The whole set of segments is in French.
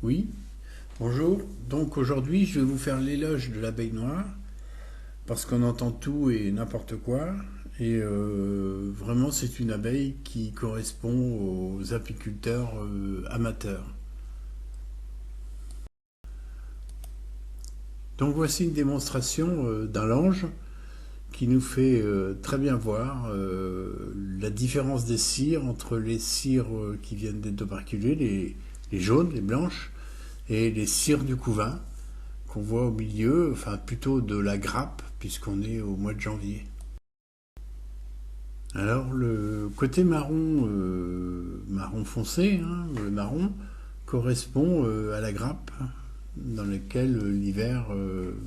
Oui, bonjour. Donc aujourd'hui, je vais vous faire l'éloge de l'abeille noire parce qu'on entend tout et n'importe quoi. Et vraiment, c'est une abeille qui correspond aux apiculteurs amateurs. Donc voici une démonstration d'un lange qui nous fait très bien voir la différence des cires entre les cires qui viennent des operculés, les jaunes, les blanches, et les cires du couvain qu'on voit au milieu, enfin plutôt de la grappe, puisqu'on est au mois de janvier. Alors le côté marron, marron foncé, hein, le marron, correspond à la grappe dans laquelle l'hiver,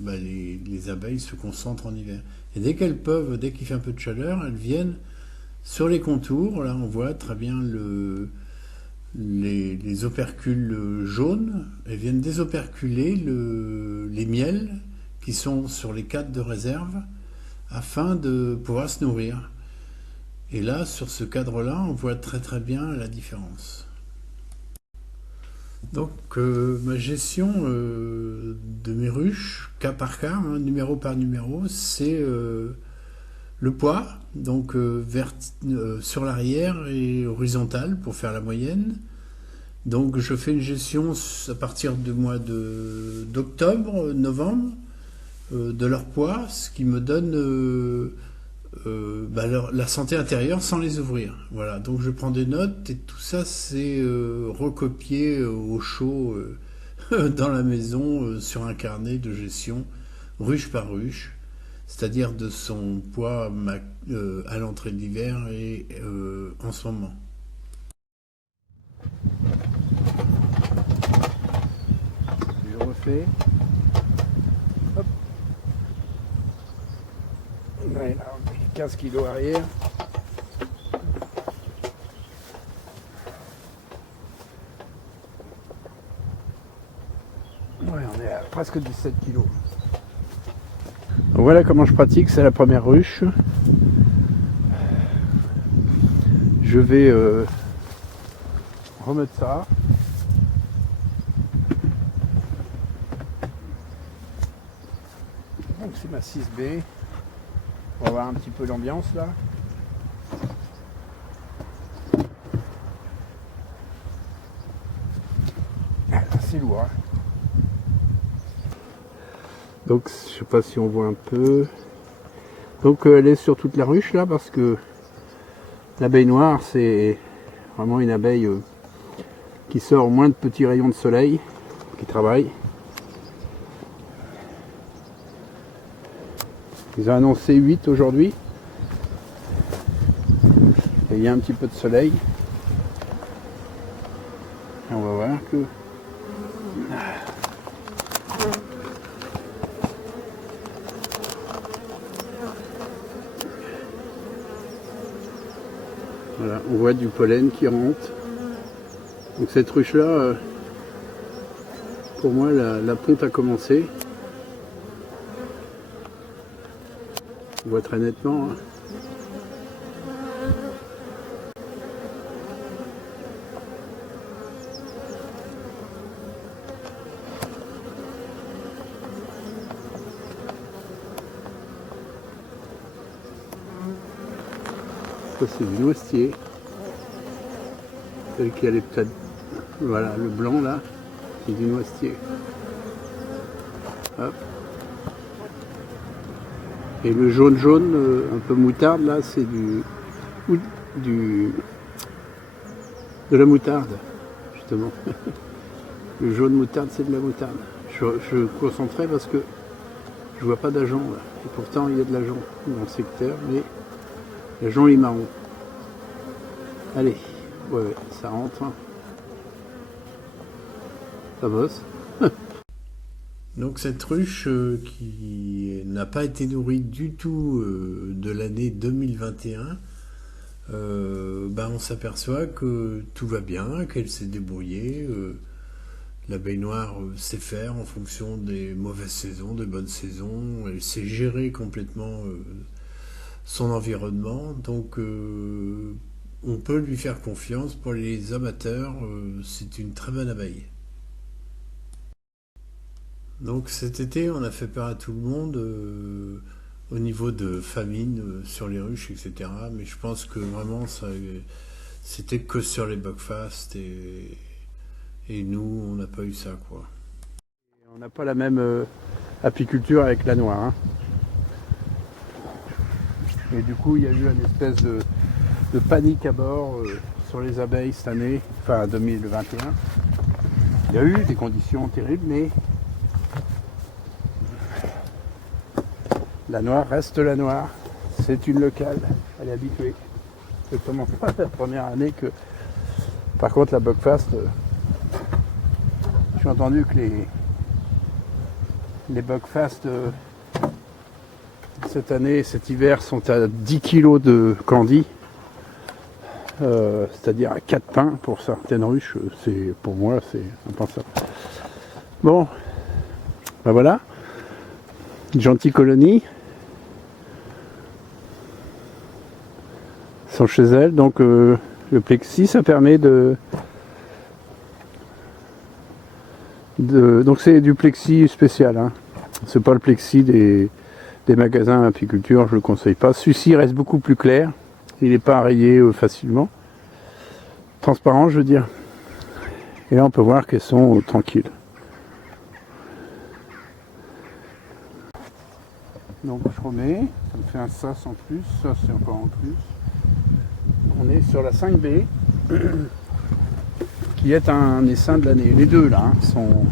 les abeilles se concentrent en hiver. Et dès qu'elles peuvent, dès qu'il fait un peu de chaleur, elles viennent sur les contours. Là, on voit très bien les opercules jaunes. Elles viennent désoperculer les miels qui sont sur les cadres de réserve afin de pouvoir se nourrir. Et là, sur ce cadre-là, on voit très très bien la différence. Donc, ma gestion de mes ruches, cas par cas, hein, numéro par numéro, c'est le poids, donc sur l'arrière et horizontal pour faire la moyenne. Donc, je fais une gestion à partir du mois d'octobre, novembre, de leur poids, ce qui me donne la santé intérieure sans les ouvrir. Voilà, donc je prends des notes et tout ça c'est recopié au chaud dans la maison sur un carnet de gestion, ruche par ruche, c'est-à-dire de son poids à l'entrée de l'hiver et en ce moment. Je refais. Hop. Ouais, là, 15 kilos arrière. Ouais, on est à presque 17 kilos. Voilà comment je pratique, c'est la première ruche. Je vais remettre ça. Donc c'est ma 6B. On va voir un petit peu l'ambiance là. C'est lourd. Hein. Donc je sais pas si on voit un peu. Donc elle est sur toute la ruche là parce que l'abeille noire c'est vraiment une abeille qui sort moins de petits rayons de soleil, qui travaille. Ils ont annoncé 8 aujourd'hui. Et il y a un petit peu de soleil. Et on va voir que... Voilà, on voit du pollen qui rentre. Donc cette ruche-là, pour moi, la ponte a commencé. On voit très nettement. Hein. Ça c'est du noisetier. Tel qu'il y a les peut-être. Voilà, le blanc là, c'est du noisetier. Hop. Et le jaune un peu moutarde là, c'est de la moutarde, justement. Le jaune moutarde, c'est de la moutarde. Je concentrais parce que je vois pas d'agent là. Et pourtant il y a de l'agent dans le secteur, mais l'agent est marron. Allez, ouais, ça rentre. Hein. Ça bosse. Donc cette ruche qui n'a pas été nourrie du tout de l'année 2021, on s'aperçoit que tout va bien, qu'elle s'est débrouillée. L'abeille noire sait faire en fonction des mauvaises saisons, des bonnes saisons. Elle sait gérer complètement son environnement. Donc on peut lui faire confiance. Pour les amateurs, c'est une très bonne abeille. Donc cet été, on a fait peur à tout le monde au niveau de famine sur les ruches, etc. Mais je pense que vraiment, c'était que sur les Buckfast et nous, on n'a pas eu ça, quoi. On n'a pas la même apiculture avec la noire. Hein. Et du coup, il y a eu une espèce de panique à bord sur les abeilles cette année, enfin 2021. Il y a eu des conditions terribles, mais la noire reste la noire. C'est une locale, elle est habituée. C'est vraiment pas la première année que... Par contre, la Buckfast, j'ai entendu que les Buckfast cette année, cet hiver, sont à 10 kg de candy. C'est-à-dire à 4 pains pour certaines ruches. Pour moi, c'est impensable. Bon, ben voilà. Une gentille colonie. Sont chez elles. Donc le plexi, ça permet donc c'est du plexi spécial. Hein. C'est pas le plexi des magasins apiculture, je le conseille pas. Celui-ci reste beaucoup plus clair. Il n'est pas rayé facilement. Transparent, je veux dire. Et là, on peut voir qu'elles sont tranquilles. Donc, je remets. Ça me fait un sas en plus. Ça, c'est encore en plus. On est sur la 5B, qui est un essaim de l'année. Les deux, là, sont...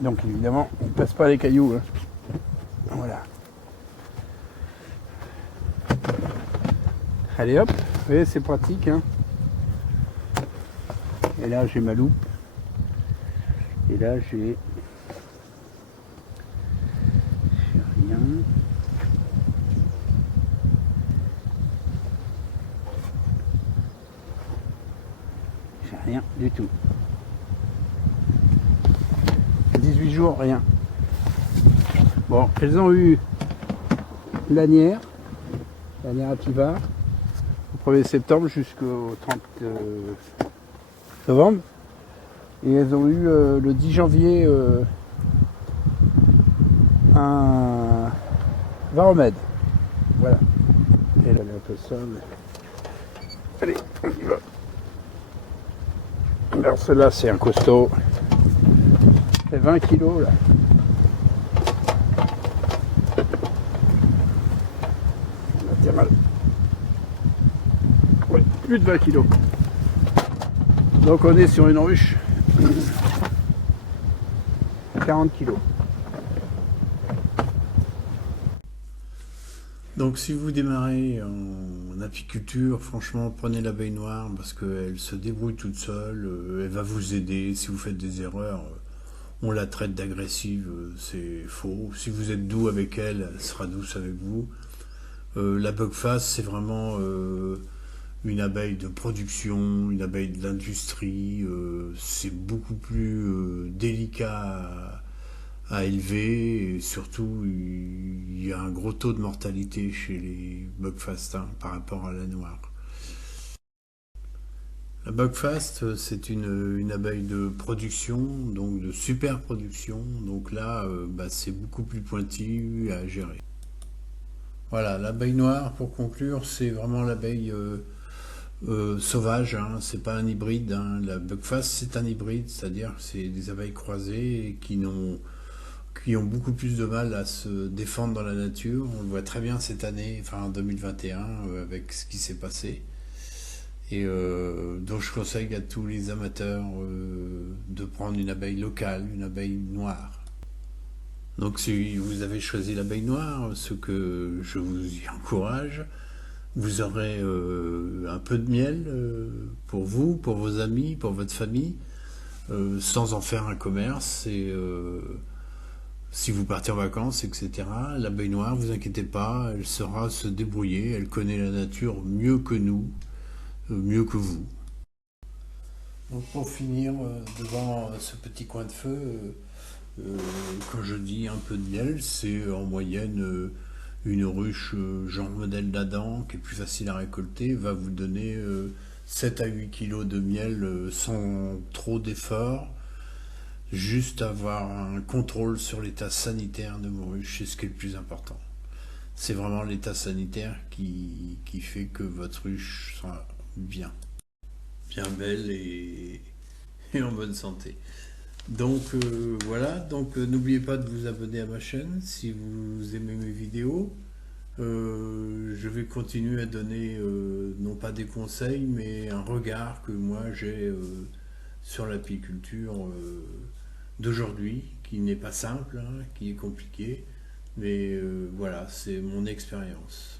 Donc, évidemment, on ne passe pas les cailloux. Hein. Voilà. Allez hop, vous voyez, c'est pratique. Hein. Et là, j'ai ma loupe. Et là, j'ai rien. J'ai rien du tout. 18 jours, rien. Bon, elles ont eu lanière à Pivard, au 1er septembre jusqu'au 30 novembre. Et elles ont eu le 10 janvier un varomède. Voilà. Et là, elle est un peu seule. Allez, on y va. Alors celle-là, c'est un costaud. C'est 20 kilos là. On tient mal. Ouais, plus de 20 kilos. Donc on est sur une ruche 40 kilos. Donc si vous démarrez en apiculture, franchement, prenez l'abeille noire parce qu'elle se débrouille toute seule, elle va vous aider. Si vous faites des erreurs, on la traite d'agressive, c'est faux. Si vous êtes doux avec elle, elle sera douce avec vous. La Buckfast, c'est vraiment une abeille de production, une abeille de l'industrie. C'est beaucoup plus délicat à élever et surtout il y a un gros taux de mortalité chez les Buckfast par rapport à la noire. La Buckfast, c'est une abeille de production, donc de super production. Donc là, c'est beaucoup plus pointu à gérer. Voilà, l'abeille noire, pour conclure, c'est vraiment l'abeille sauvage, hein, c'est pas un hybride. Hein. La Buckfast, c'est un hybride, c'est-à-dire que c'est des abeilles croisées qui ont beaucoup plus de mal à se défendre dans la nature. On le voit très bien cette année, enfin en 2021, avec ce qui s'est passé. Et donc je conseille à tous les amateurs de prendre une abeille locale, une abeille noire. Donc si vous avez choisi l'abeille noire, ce que je vous y encourage, vous aurez un peu de miel pour vous, pour vos amis, pour votre famille, sans en faire un commerce. Et si vous partez en vacances, etc., l'abeille noire, vous inquiétez pas, elle saura se débrouiller, elle connaît la nature mieux que nous, mieux que vous. Donc pour finir, devant ce petit coin de feu, quand je dis un peu de miel, c'est en moyenne une ruche genre modèle d'Adam, qui est plus facile à récolter, va vous donner 7 à 8 kilos de miel sans trop d'efforts. juste avoir un contrôle sur l'état sanitaire de vos ruches, c'est ce qui est le plus important. C'est vraiment l'état sanitaire qui fait que votre ruche sera bien belle et en bonne santé. Donc voilà, donc n'oubliez pas de vous abonner à ma chaîne si vous aimez mes vidéos. Je vais continuer à donner non pas des conseils mais un regard que moi j'ai sur l'apiculture d'aujourd'hui, qui n'est pas simple, hein, qui est compliqué, mais voilà, c'est mon expérience.